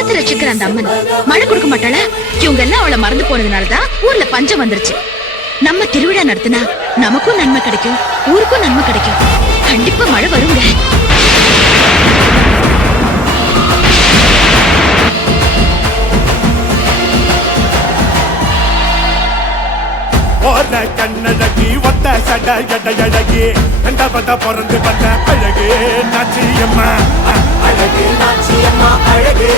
உலகத்தை ரசிக்கிற அந்த அம்மன் மழை கொடுக்க மாட்டாளா? இவங்க எல்லாம் அவளை மறந்து போனதுனாலதான் ஊர்ல பஞ்சம் வந்துருச்சு. நம்ம திருவிழா நடத்தினா நமக்கும் நன்மை கிடைக்கும், ஊருக்கும் நன்மை கிடைக்கும். கண்டிப்பா மழை வருங்க. ஓர கண்ணழகி ஒத்த சட எடையழகி கண்ட பத பிறந்து வந்த அழகு நாச்சியம்மா, அழகு நாச்சியம்மா, அழகு